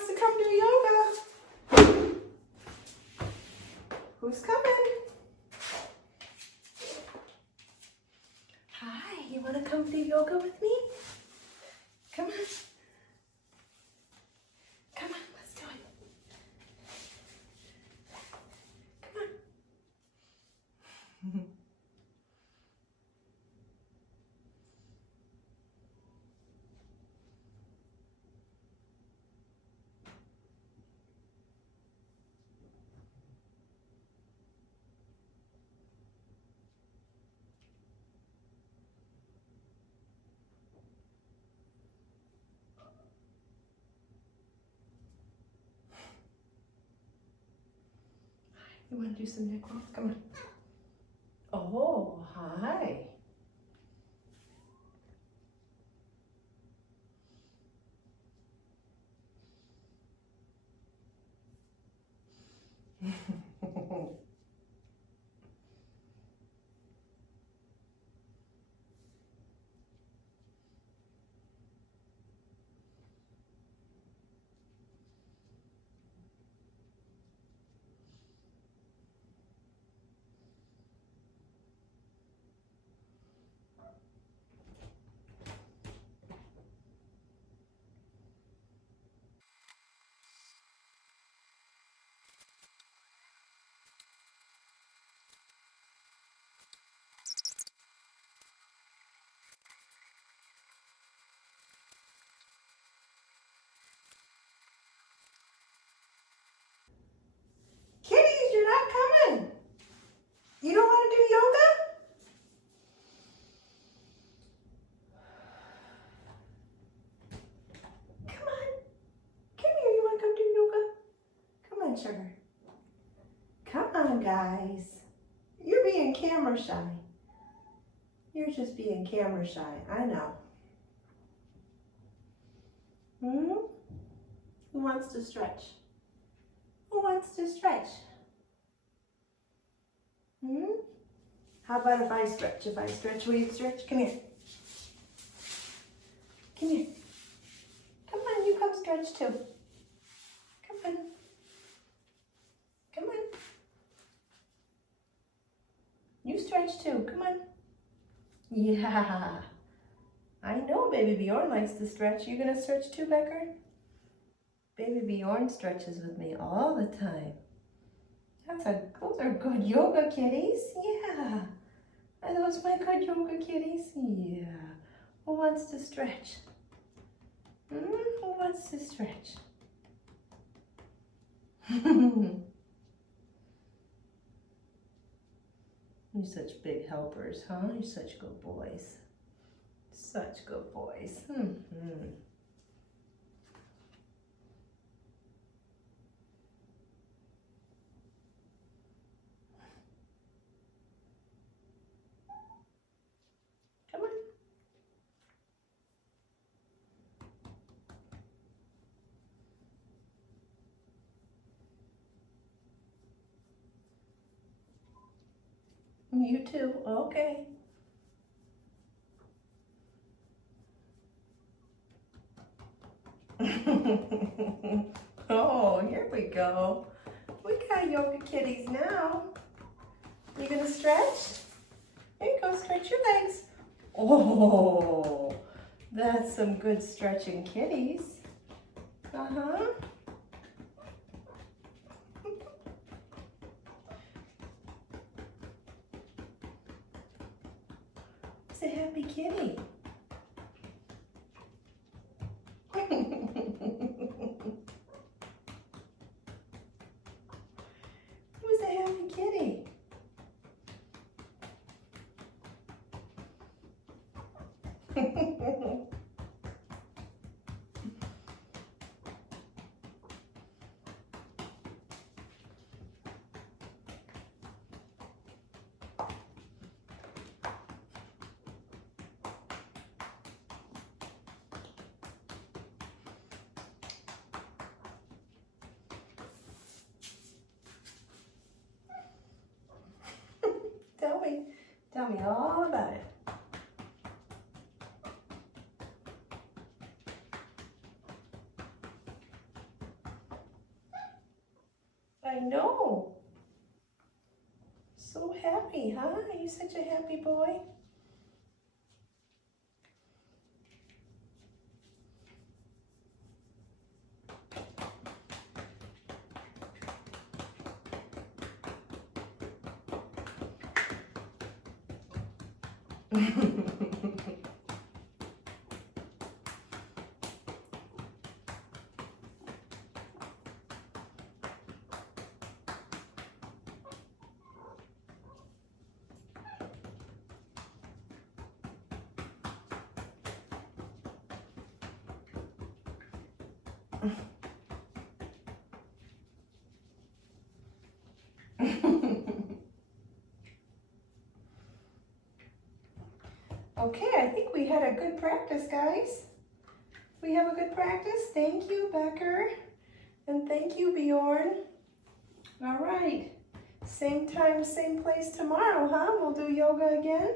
wants to come do yoga? Who's coming? Hi, you want to come do yoga with me? Come on. Come on, let's do it. Come on. You want to do some neck rolls? Come on. Oh, hi. Kitties, you're not coming. You don't want to do yoga? Come on. Come here. You want to come do yoga? Come on, sugar. Come on, guys. You're being camera shy. You're just being camera shy. I know. Who wants to stretch? Who wants to stretch? How about if I stretch? If I stretch, will you stretch? Come here. Come here. Come on, you come stretch too. Come on. Come on. You stretch too. Come on. Yeah. I know baby Bjorn likes to stretch. You gonna stretch too, Becker? Baby Bjorn stretches with me all the time. Those are good yoga kitties. Yeah. Are those my good yoga kitties? Yeah. Who wants to stretch? Who wants to stretch? You're such big helpers, huh? You're such good boys. Such good boys. Come on. You too. Okay. Oh, here we go. We got yoga kitties now. You gonna stretch? Here you go, stretch your legs. Oh, that's some good stretching kitties. Uh-huh. It's a happy kitty. Who's a happy kitty? Tell me all about it. I know. So happy, huh? You're such a happy boy. Okay, I think we had a good practice, guys. We have a good practice. Thank you, Becker. And thank you, Bjorn. All right. Same time, same place tomorrow, huh? We'll do yoga again.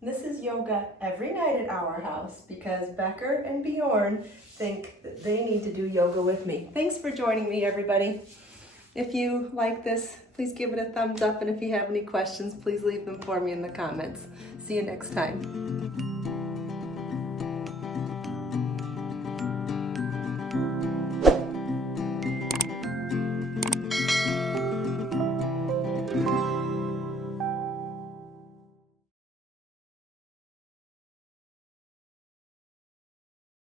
This is yoga every night at our house because Becker and Bjorn think that they need to do yoga with me. Thanks for joining me, everybody. If you like this, please give it a thumbs up, and if you have any questions, please leave them for me in the comments. See you next time.